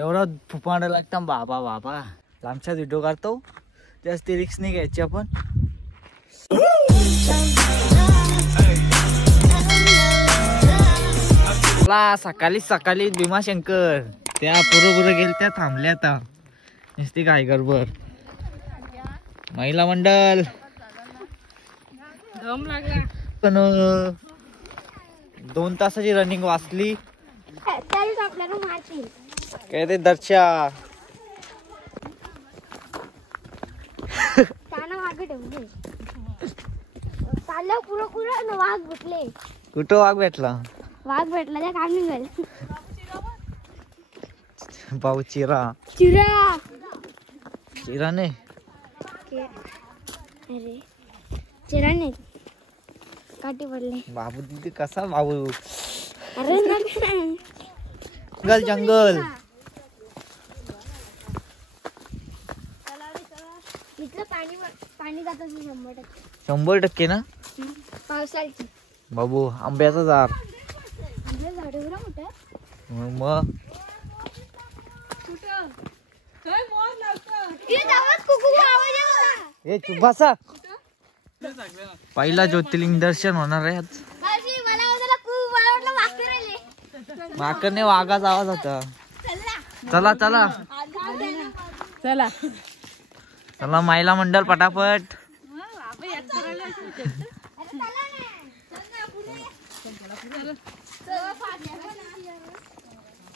एवढा फुफाडा लागता बाबा बाबा. लांबचा व्हिडिओ काढतो, जास्त रिक्स नाही घ्यायची आपण. सकाळी सकाळी भीमाशंकर त्या पुरं गेल त्या थांबल्या आता नुसती काय गडबड. महिला मंडळ दम लागला पण 2 तासाची रनिंग वाचली. काय ते दर्शा कुठं वाघ भेटला? वाघ भेटला त्या काम निघाल. भाऊ चिरा चिरा चिरा नाही अरे चिरा नाही काठी पडले. बाबू तिथे कसा बाबू? अरे जंगल जंगल इथलं पाणी पाणी जात 100% ना पावसाळ्याची. बाबू आंब्याचा झाड आपलं झाड एवढं मोठं मग हे चुबासा पहिला ज्योतिर्लिंग दर्शन होणार आहे आज. माकडने वाघाचा आवाज होता. चला चला चला चला महिला मंडळ पटापट.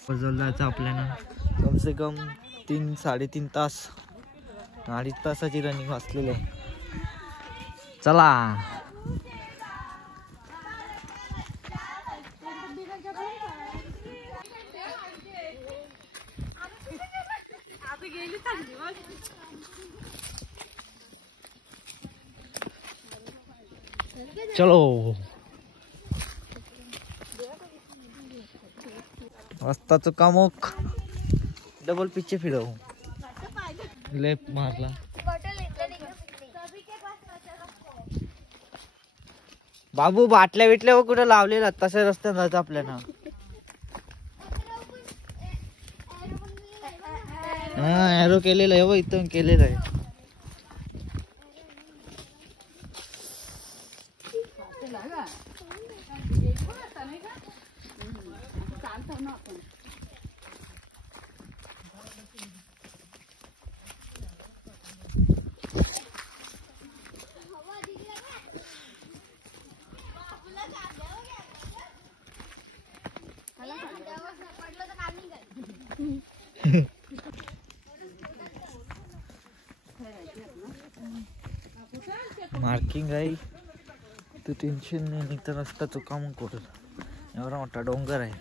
जायचं आपल्याला कम से कम 3-3.5 तास 2.5 तासाची रनिंग वाचलेली आहे. चला चलो. वाजता चुकामुक डबल पिच्चे फिरव. लेफ्ट मारला. बाबू बाटल्या बिटल्या कुठे लावलेला तसे रस्त्यात जायचं आपल्याला. हा एरो केलेलं आहे इथून केलेलं आहे. मार्किंग आहे तू टेन्शन नाही तर रस्ता चुकामून कुठं एवढा मोठा डोंगर आहे.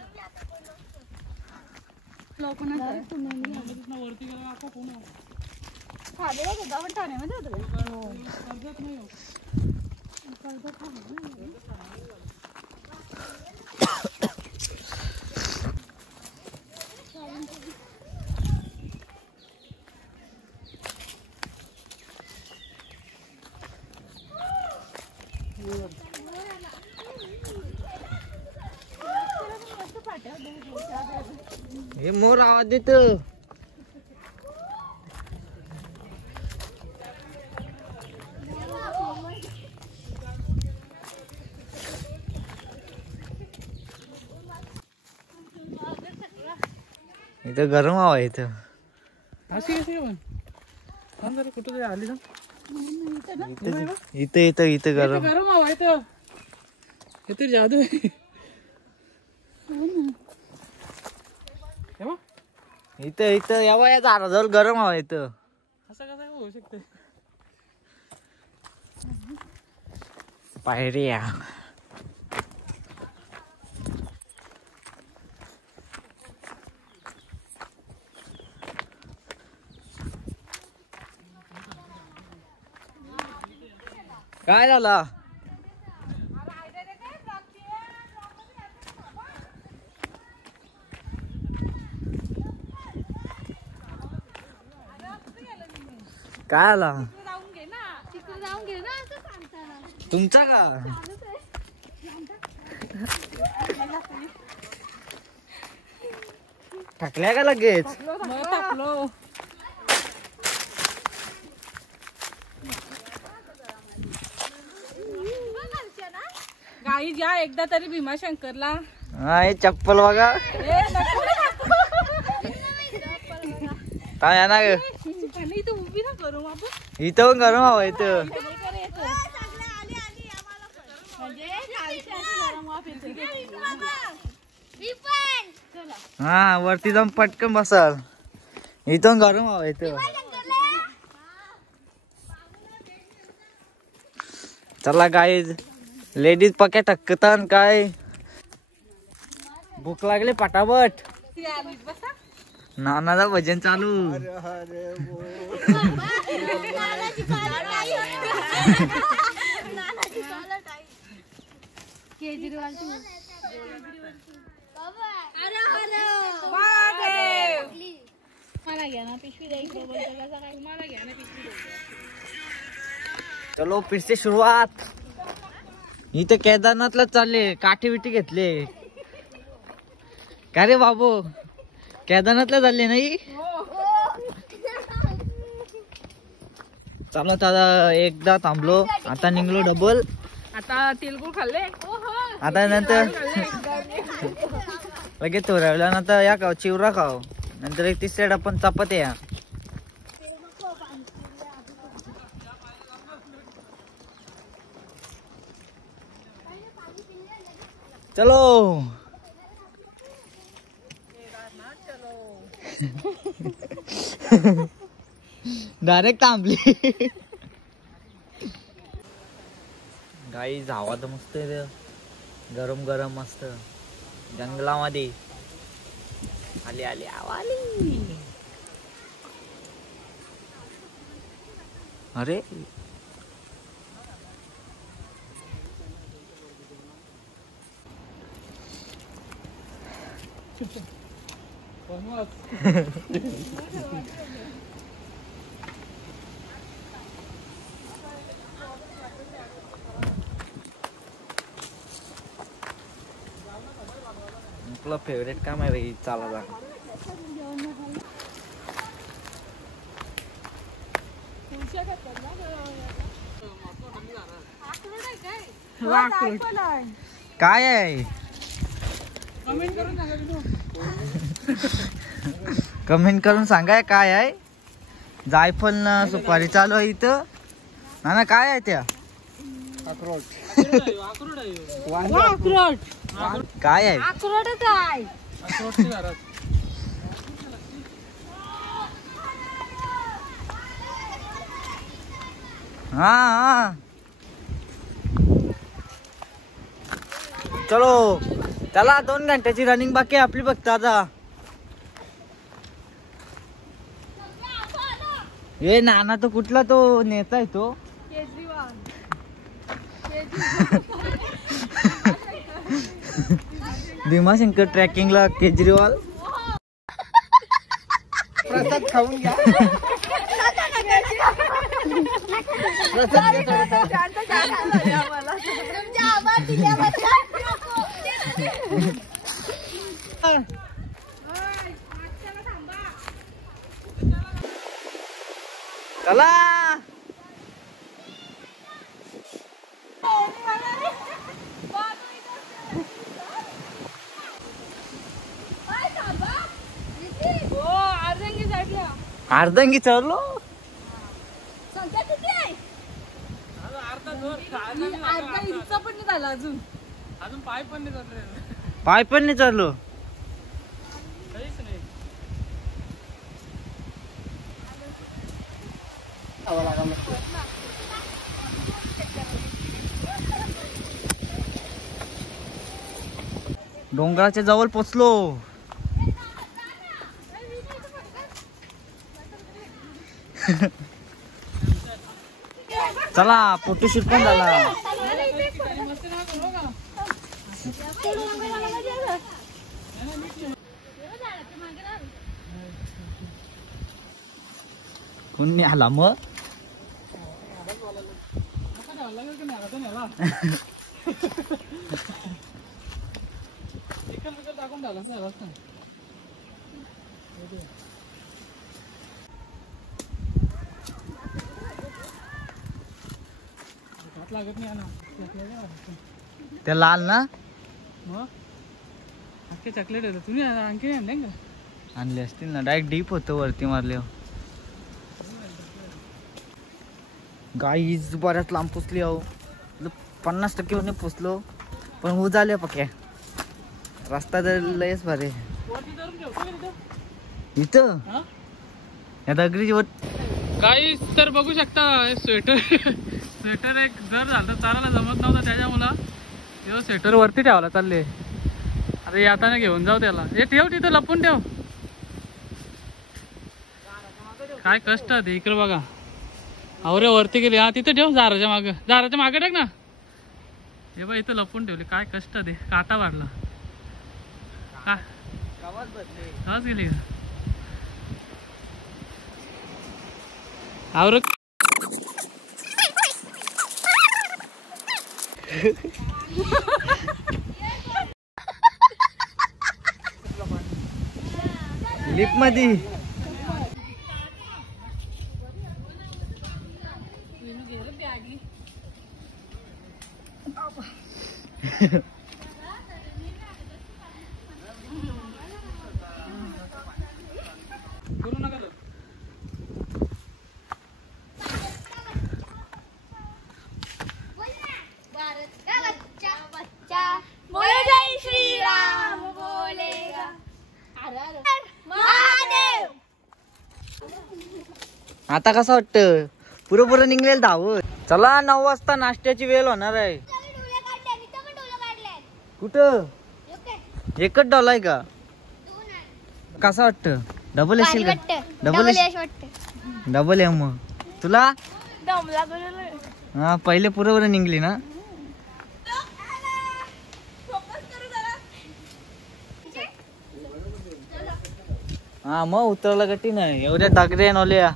हे मोर आवाज देत. इथं गरम हवा आहे इथं. कुठं आली ना इथं इथं इथं गरम गरम हवा इथं. इथे जादू आहे. इथं इथं यावं या झाडाजवळ गरम हवा इथं. असं कसं होऊ शकतं? पायऱ्या काय झालं? काय आला तुमचा का? थकल्या का लगेच? टाकलो गाई ज्या एकदा तरी भीमाशंकरला हा हे चप्पल बघा काय आहे ना ग इथं उभी ना करू आपण इथं पण गरम हवं इथं हा वरती जाऊन पटकन बसाल इथून गरम हवं इथं चला गाईज लेडीज पक्या टक्कतान काय भूक लागली पटापट नानाचा भजन चालू चलो फिर से शुरुआत इथे केदारनाथला चालले काठी बिठी घेतले का रे बाबू केदारनाथला चालले नाही चला आता एकदा थांबलो आता निघलो डबल आता तिळगुळ खाल्ले आता नंतर लगेच थोड्या नंतर या खाव चिवरा खाव नंतर एक तिसऱ्या आपण चपात्या या चलो डायरेक्ट थांबली गाई जावा तर मस्त आहे रे गरम गरम मस्त जंगलामध्ये आली आली आवाली अरे तुला फेवरेट काम आहे भाई चाला जा काय आहे कमेंट करून सांगाय काय आहे जायफळ न सुपारी चालू आहे इथं ना काय आहे त्या काय आहे हा चलो चला 2 घंट्याची रनिंग बाकी आपली फक्त आता ये नाना तो कुठला तो नेता आहे तो भीमाशंकर ट्रेकिंगला केजरीवाल प्रसाद खाऊन घ्या चला अर्धंगी चढलो पण नाही झाला अजून पाय पण नाही चालले पाय पण नाही चढलो काहीच नाही डोंगराच्या जवळ पोचलो चला फोटोशूट पण झाला कोणी आला मग टाकून झाला लागत नाही ना ते लाल ना मग अख्खे चॉकलेट होतं तुम्ही आणखी आणले का आणले असतील ना डायरेक्ट डीप होतं वरती मारले गाईज बऱ्याच लांब पोचली अहो 50% वर पोचलो पण हो झाले पक्या रस्ता तर लयच भारी इथं या दगडीची वर काही तर बघू शकता स्वेटर स्वेटर एक जर झालं चारायला जमत नव्हता त्याच्यामुळं तेव्हा स्वेटर वरती ठेवायला चालले अरे आता घेऊन जाऊ त्याला हे ठेव तिथं लपून ठेव काय कष्ट आहे इकडे बघा अवरे वरती गेली हा तिथं ठेव झाडाच्या मागे टाक ना हे बघ इथं लपून ठेवली काय कष्ट आहे काटा वाढला का गावात गेली का आवर लिप मध्ये करू नका बोले जय श्री राम बोलेगा महादेव. आता कसं वाटतं पुरं निघलेलं धावत चला 9 वाजता नाश्त्याची वेळ होणार आहे कुठं एकच डॉल आहे का कसं वाटतं डबल येशील का डबल आहे मग तुला हा पहिले पुरं निघली ना हा मग उतरला गटी नाही एवढ्या दगडे नवल्या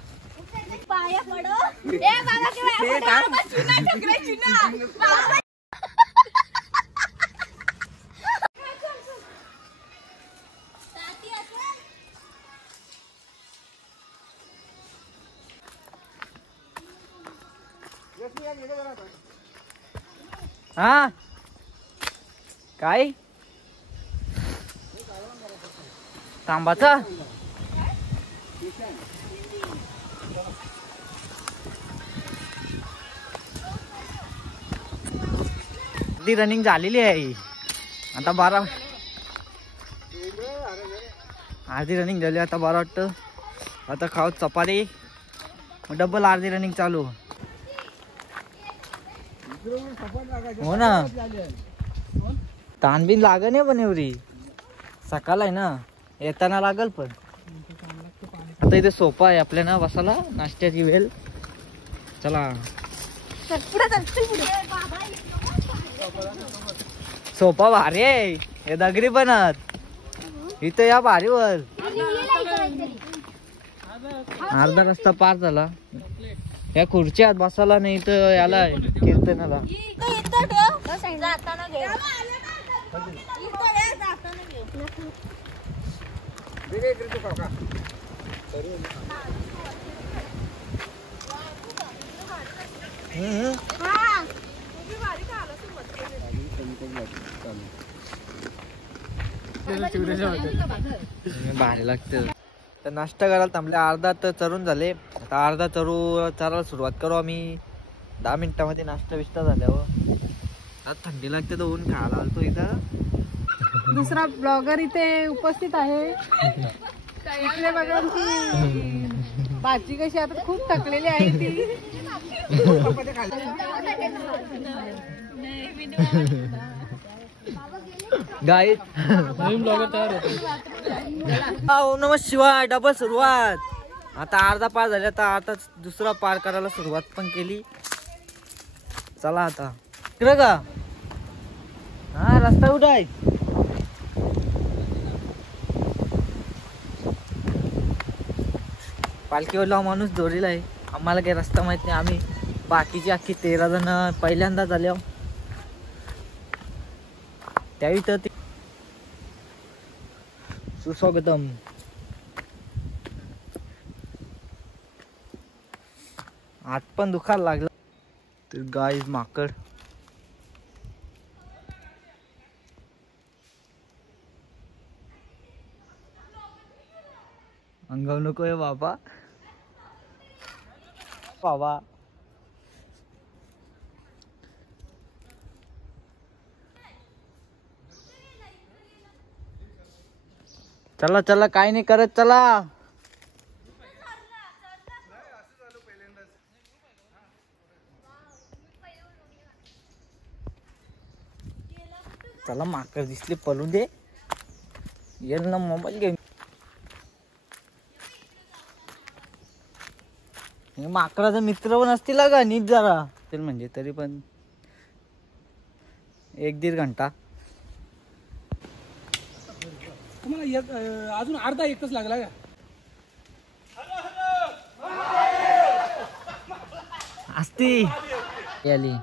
हा काय तांबाचा रनिंग झालेली आहे आता 12 अर्धी रनिंग झाली आता 12 वाटतं आता खाऊ चपाती डबल अर्धी रनिंग चालू हो ना ताण बिन लाग नाही पण एवढी सकाळ आहे ना येताना लागल पण आता इथे सोपा आहे आपल्या ना बसायला नाश्त्याची वेळ चला सोपा भारी आहे हे दगडी बनत इथं या भारीवर अर्धा रस्ता पार झाला या खुर्च्यात बसायला नाही तर याला कीर्तनाला भारी लागते तर नाश्ता करायला थांबले अर्धा तर चरून झाले आता अर्धा चरायला सुरुवात करू आम्ही 10 मिनिटांमध्ये नाश्ता विष्टा झाल्यावर आता थंडी लागते तर ऊन खायला आलतो इथं दुसरा ब्लॉगर इथे उपस्थित आहे इकडे बघा की भाजी कशी आता खूप थकलेली आहे ती गाईत नवीन ब्लॉगर तयार होतो नमः शिवाय डबल सुरुवात आता अर्धा पार झाला आता आता दुसरा पार करायला सुरुवात पण केली चला आता इकडं का हा रस्ता कुठं आहे पालखीवाला माणूस दोरीला आहे आम्हाला काही रस्ता माहित नाही आम्ही बाकीची अख्खी 13 जण पहिल्यांदा झाले त्यावेळी तर सुस्वागतम हात पण दुखायला लागला. तर गाईज माकड अंगावर नको आहे बाबा. बाबा चला चला काय नाही करत चला. चला माकड दिसले पळू दे. येईल ना मोबाईल घेऊन. माकडाचा मित्र पण असतील का नीट जरा ते म्हणजे तरी पण 1-1.5 घंटा. तुम्हाला अजून अर्धा 1 तास लागला का? असती आली.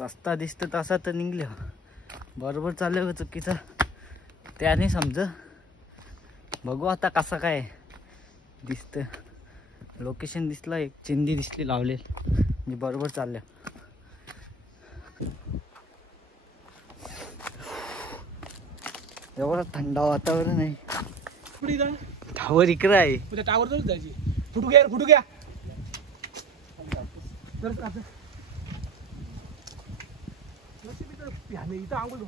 रस्ता दिसत तसा तर निघल्या बरोबर चाललं चुकीचा त्याने समज. बघू आता कसा काय दिसत. लोकेशन दिसला एक चिंदी दिसली लावलेली म्हणजे बरोबर चालल्या. एवढं थंड वातावरण आहे. टावर इकडे आहे. टावर जाऊन जायची. फुटू घ्या इथं आंघोळ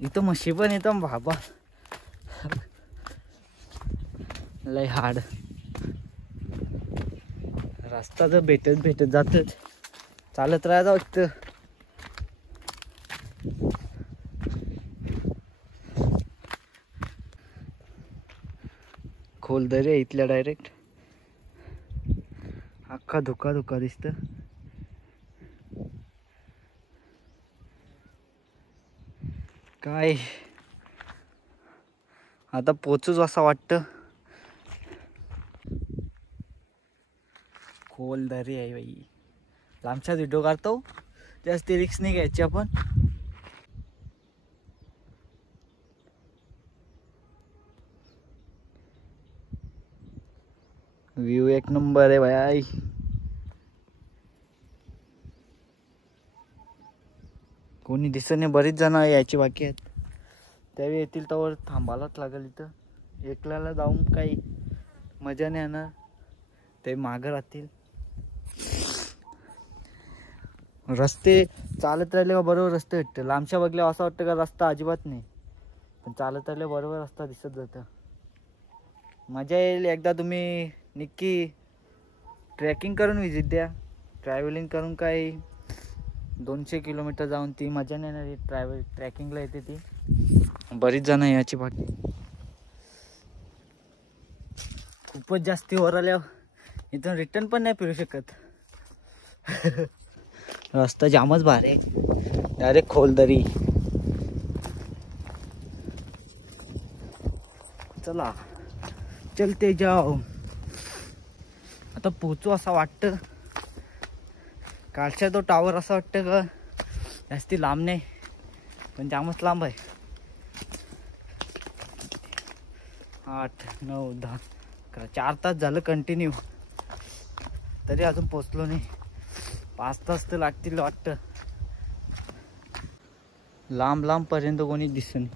इथं म्हशी पण येतं बाबा. लय हार्ड रस्ता तर भेटत जातच. चालत राहायचं वाटतं. खोल दरी आहे इथल्या डायरेक्ट. अख्खा धुका दिसत. काय आता पोचूच असं वाटतं. खोल दरी आहे बाई. लांबच्याच व्हिडिओ काढतो. जास्त रिक्स नाही घ्यायची आपण. व्ह्यू एक नंबर आहे भाई. कोणी दिसत नाही. बरीच जण यायची बाकी आहेत. त्यावेळी येतील तर थांबायलाच लागेल. इथं एकल्याला जाऊन काही मजा नाही येणार. ते मागं राहतील. रस्ते चालत राहिले का बरोबर रस्ते भेटते. लांबच्या बघल्या असं वाटतं का रस्ता अजिबात नाही. पण चालत राहिले बरोबर रस्ता दिसत जातं. मजा येईल. एकदा तुम्ही नक्की ट्रेकिंग करून विजिट द्या. ट्रॅव्हलिंग करून काही 200 किलोमीटर जाऊन ती मजा नाही येणार. ट्रॅकिंगला येते ती. बरीच जण याची बाकी. खूपच जास्ती वर आल्यावर इथून रिटर्न पण नाही फिरू शकत. रस्ता जामच भारी आहे. डायरेक्ट खोलदरी. चला चलते जाओ. आता पोचू असं वाटतं. कालच्या तो टावर असं वाटतं का जास्ती लांब नाही पण जामच लांब आहे. 8, 9, 10, 11 4 तास झालं कंटिन्यू. तरी अजून पोचलो नाही. 5 तास तर लागतील वाटतं. लांब पर्यंत कोणी दिसत नाही.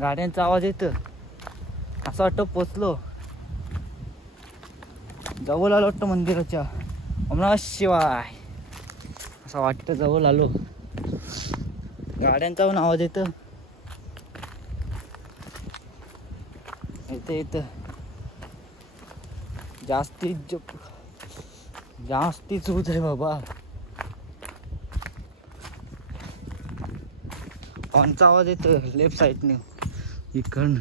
गाड्यांचा आवाज येतो. असं वाटतं पोचलो. जवळ आलो वाटतं मंदिराच्या. ओम नमः शिवाय असं वाटतं. जवळ आलो. गाड्यांचा पण आवाज येतं. येतं जास्तीच होत आहे बाबा. हॉर्नचा आवाज येतो लेफ्ट साईडने इकडनं.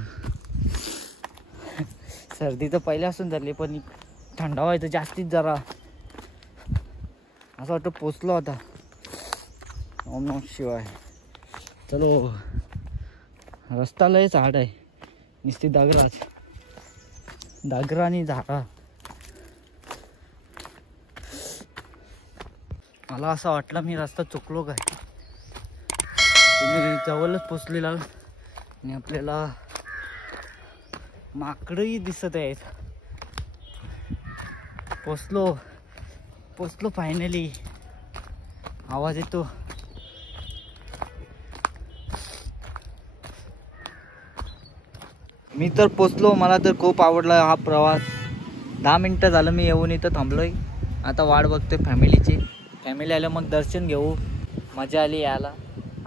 सर्दी तर पहिल्यापासून झाली पण थंडावा व्हायचं जास्तीच जरा. असं वाटतं पोचलो आता. ओम नमः शिवाय. चलो. रस्ता लयच हार्ड आहे. नुसती दागरा आणि झाडा. मला असं वाटलं मी रस्ता चुकलो काय. तुम्ही जवळच पोचलेला आणि आपल्याला माकडंही दिसत आहेत. पोचलो फायनली. आवाज येतो. मी तर पोचलो. मला तर खूप आवडला हा प्रवास. 10 मिनटं झालं मी येऊन इथं थांबलोय. आता वाट बघतोय फॅमिलीची. फॅमिली आलं मग दर्शन घेऊ. मजा आली यायला.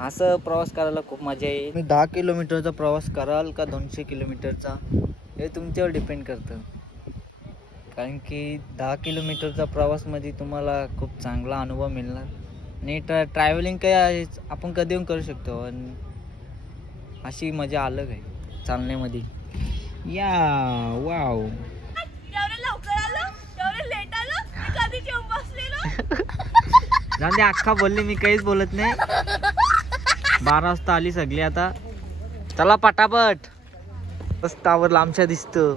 असं प्रवास करायला खूप मजा येईल. मी 10 किलोमीटरचा प्रवास कराल का 200 किलोमीटरचा हे तुमच्यावर डिपेंड करतं. कारण की 10 किलोमीटरचा प्रवासमध्ये तुम्हाला खूप चांगला अनुभव मिळणार. आणि ट्रॅव्हलिंग काय आपण कधी करू शकतो. आणि अशी मजा अलग आहे चालण्यामध्ये. या वाव. एवढं लवकर आलं, एवढं लेट आलं, मी कधीच येऊन बसलेलो. जाऊन दे. अख्खा बोलले मी काहीच बोलत नाही. 12 वाजता आली सगळी. आता चला पटापट. रस्त्यावर लांबच्या दिसतं.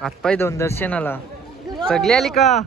हातपाय धुवून दर्शनाला सगळी आली का.